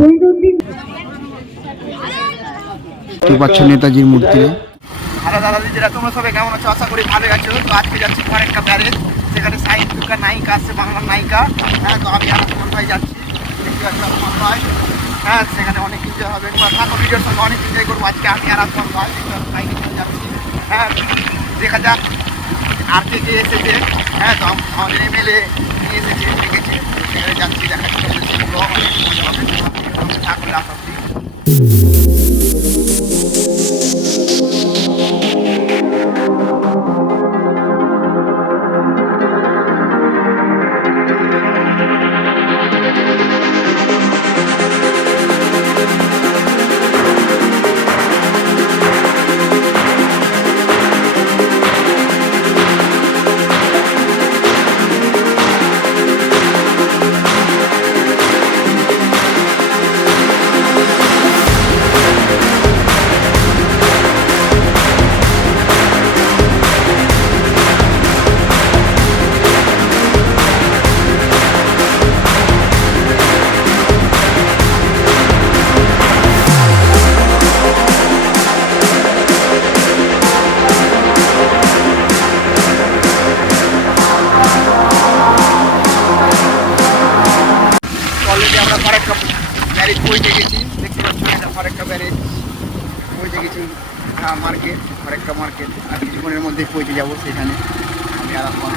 দৈনন্দিন দেখতে পাচ্ছ নেতাজির মূর্তি। হ্যালো দাদা দিদিরা তোমরা সবাই কেমন আছো? আশা করি ভালো আছো। তো আজকে যাচ্ছি ফরেক্কা প্যারেজ সেখানে সাইন টুকা নায়িকা আছে, বাংলার নায়িকা। হ্যাঁ তো আমি সুমন ভাই যাচ্ছি? দেখতে পাচ্ছি সুমন ভাই হ্যাঁ সেখানে অনেক এনজয় হবে। থাকো ভিডিওর সঙ্গে অনেক এনজয় করব। আজকে আমি আর সুমন ভাই দেখতে পাচ্ছি যাচ্ছি। হ্যাঁ দেখা যাক। আর কে এসেছে। হ্যাঁ তো আম- আমাদের এমএলএ নিয়ে এসেছে দেখেছে সেখানে যাচ্ছি, দেখাচ্ছি অনেক মজা তোমরা থাকো ফারাক্কা মার্কেট আর কিছুক্ষণের মধ্যেই পৌঁছে যাব সেখানে। আমি আর আমার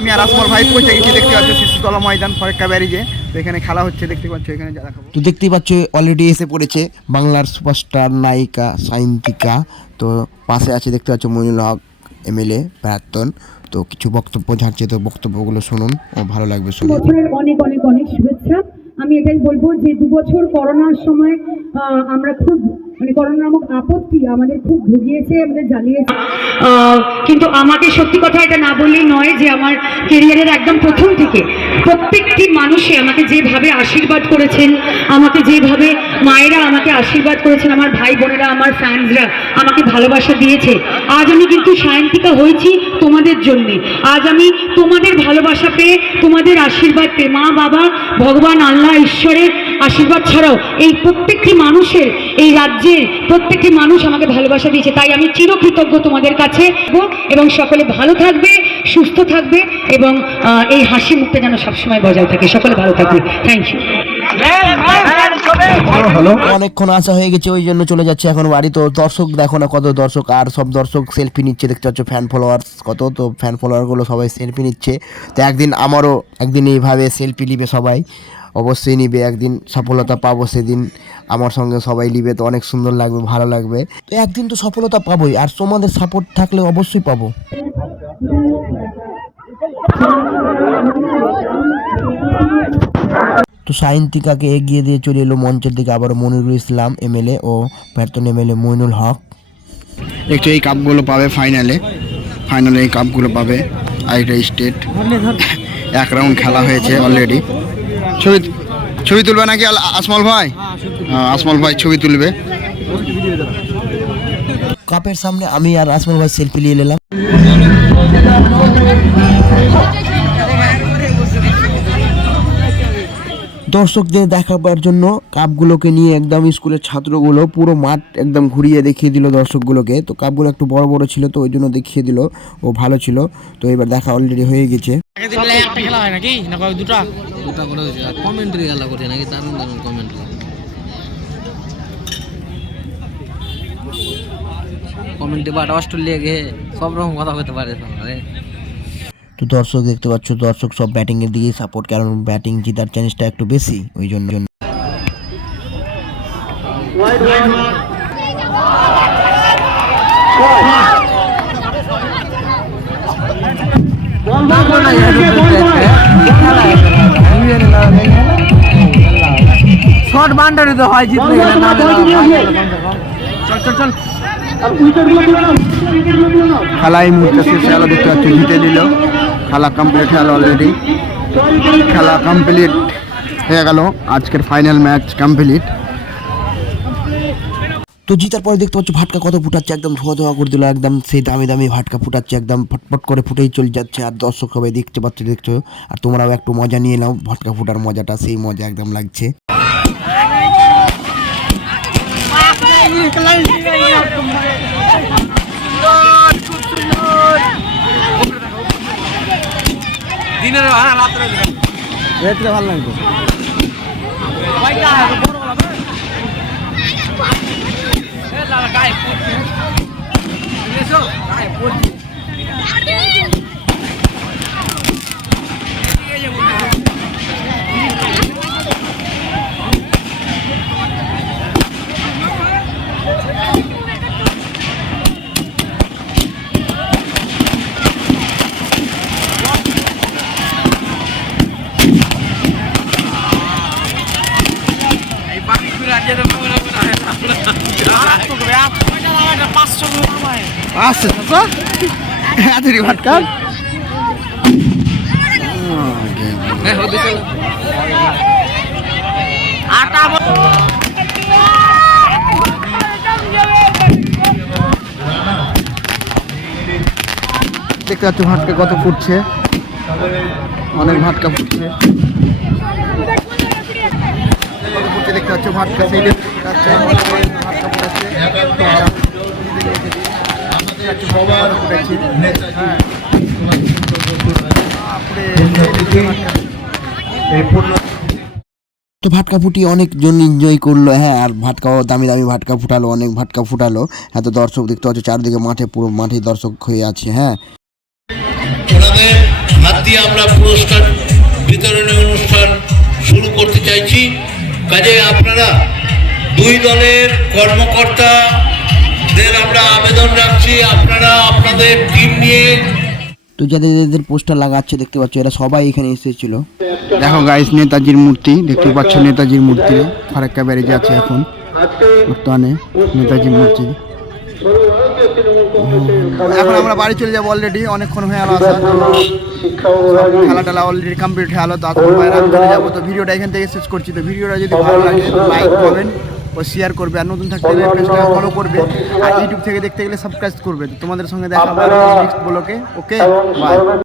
আমি আর আসমল ভাই পৌঁছে গেছি দেখতে পাচ্ছি শিশুতলা ময়দান ফারাক্কা ব্যারিজে তো এখানে খেলা হচ্ছে দেখতে পাচ্ছি এখানে যা দেখাবো। তো দেখতেই পাচ্ছ অলরেডি এসে পড়েছে বাংলার সুপারস্টার নায়িকা সাইন্তিকা তো পাশে আছে দেখতে পাচ্ছ মইনুল হক এমএলএ প্রাক্তন। তো কিছু বক্তব্য ঝাড়ছে তো বক্তব্যগুলো শুনুন ও ভালো লাগবে শুনে। অনেক অনেক অনেক শুভেচ্ছা। আমি এটাই বলব যে দু বছর করোনার সময় আমরা খুব মানে করোনা নামক আপত্তি আমাদের খুব ভুগিয়েছে, আমাদের জ্বালিয়েছে কিন্তু আমাকে সত্যি কথা এটা না বললেই নয় যে আমার কেরিয়ারের একদম প্রথম থেকে প্রত্যেকটি মানুষে আমাকে যেভাবে আশীর্বাদ করেছেন, আমাকে যেভাবে মায়েরা আমাকে আশীর্বাদ করেছেন, আমার ভাই বোনেরা, আমার ফ্যান্সরা আমাকে ভালোবাসা দিয়েছে। আজ আমি কিন্তু সায়ন্তিকা হয়েছি তোমাদের জন্যে। আজ আমি তোমাদের ভালোবাসা পেয়ে, তোমাদের আশীর্বাদ পেয়ে, মা, বাবা, ভগবান, আল্লাহ, ঈশ্বরের আশীর্বাদ ছাড়াও এই প্রত্যেকটি মানুষের এই রাজ্যের প্রত্যেকটি মানুষ আমাকে ভালোবাসা দিয়েছে। তাই আমি চিরকৃতজ্ঞ তোমাদের কাছে এবং সকলে ভালো থাকবে সুস্থ থাকবে এবং এই হাসি মুখটা যেন সবসময় বজায় থাকে। সকলে ভালো থাকবে। থ্যাংক ইউ অনেকক্ষণ আসা হয়ে গেছে ওই জন্য চলে যাচ্ছে এখন বাড়ি। তো দর্শক দেখো না কত দর্শক আর সব দর্শক সেলফি নিচ্ছে দেখতে পাচ্ছ ফ্যান ফলোয়ার্স কত। তো ফ্যান ফলোয়ারগুলো সবাই সেলফি নিচ্ছে। তো একদিন আমারও একদিন এইভাবে সেলফি নিবে সবাই। অবশ্যই নিবে, একদিন সফলতা পাবো সেদিন। আমার সঙ্গে সবাই নিবে, তো অনেক সুন্দর লাগবে, ভালো লাগবে। তো একদিন তো সফলতা পাবোই, আর তোমাদের সাপোর্ট থাকলে অবশ্যই পাবো। তো সাইন্তিকাকে এগিয়ে দিয়ে চলে এলো মঞ্চের দিকে আবার মনিরুল ইসলাম এমএলএ ও প্রাক্তন এমএলএ মইনুল হক। একটু এই কাপগুলো পাবে ফাইনালে। ফাইনালে এই কাপগুলো পাবে আরেকটা স্টেট। এক রাউন্ড খেলা হয়েছে অলরেডি ছবি ছবি তুলবে নাকি আল- আসমল ভাই? হ্যাঁ, আসমল ভাই ছবি তুলবে। কাপের সামনে আমি আর আসমল ভাই সেলফি নিয়ে নিলাম। দর্শকদের দেখাবার জন্য কাপগুলোকে নিয়ে একদম স্কুলের ছাত্রগুলো পুরো মাঠ একদম ঘুরিয়ে দেখিয়ে দিল দর্শকগুলোকে। তো কাপগুলো একটু বড় বড় ছিল তো ওই জন্য দেখিয়ে দিল। ও ভালো ছিল। তো এবার দেখা অলরেডি হয়ে গেছে। দুটা করে হয়েছে। আর কমেন্ট্রি খেলা করছে নাকি? দারুণ দারুণ কমেন্ট কমেন্টে বাট অস্ট্রেলিয়া গিয়ে সব রকম কথা হতে পারে তো দর্শক দেখতে পাচ্ছ দর্শক সব ব্যাটিং এর দিকেই সাপোর্ট কারণ ব্যাটিং জেতার চান্সটা একটু বেশি ওই জন্য। শর্ট বাউন্ডারি তো হয় জিতলে। চল চল চল। খেলা এই মুহূর্তে শেষ খেলা দেখতে পাচ্ছি জিতে দিল খেলা কমপ্লিট হলো অলরেডি খেলা কমপ্লিট হয়ে গেল আজকের ফাইনাল ম্যাচ কমপ্লিট তো জিতার পরে দেখতে পাচ্ছ ভাটকা কত ফুটাচ্ছে একদম ধোয়া ধোয়া করে দিল একদম সেই দামি দামি ভাটকা ফুটাচ্ছে একদম ফটফট করে ফুটেই চলে যাচ্ছে। আর দর্শক সবাই দেখতে পাচ্ছ দেখছ আর তোমরাও একটু মজা নিয়ে নাও ভাটকা ফুটার মজাটা সেই মজা একদম লাগছে। দিনের ভাড়া রাত্রে রাত্রে ভালো লাগতো গায়ে পড়ছে এসো গায়ে পড়ছে এই আটা দেখতে পাচ্ছ ভাটকা কত ফুটছে। অনেক ভাটকা ফুটছে। ফুটছে দেখতে পাচ্ছ ভাটকা ফুটাচ্ছে ভাটকা ফুটাচ্ছে সবার এই পূর্ণ তো ভাটকা ফুটিয়ে অনেকজন এনজয় করল হ্যাঁ আর ভাটকাও দামি দামি ভাটকা ফুটালো অনেক ভাটকা ফুটালো। এত দর্শক দেখতে পাচ্ছ চারিদিকে মাঠে পুরো মাঠে দর্শক হয়ে আছে হ্যাঁ। ওনাদের হাত দিয়ে আমরা পুরস্কার বিতরণী অনুষ্ঠান শুরু করতে চাইছি। কাজে আপনারা দুই দলের কর্মকর্তাদের আমরা আবেদন রাখছি আপনারা আপনাদের টিম নিয়ে। তো যাদের যাদের পোস্টার লাগাচ্ছে দেখতে পাচ্ছ এরা সবাই এখানে এসেছিল। দেখো গাইস নেতাজির মূর্তি দেখতে পাচ্ছ নেতাজির মূর্তি। ফারাক্কা ব্যারেজে আছে এখন বর্তমানে নেতাজির মূর্তি। এখন আমরা বাড়ি চলে যাব অলরেডি অনেকক্ষণ হয়ে গেল খেলা টেলা অলরেডি কমপ্লিট হয়ে গেলো তো এখন চলে যাব। তো ভিডিওটা এখান থেকে শেষ করছি। তো ভিডিওটা যদি ভালো লাগে লাইক করবেন ও শেয়ার করবে আর নতুন থাকতে গেলে ফলো করবে। আর ইউটিউব থেকে দেখতে গেলে সাবস্ক্রাইব করবে। তোমাদের সঙ্গে দেখা হবে নেক্সট ব্লকে ওকে বাই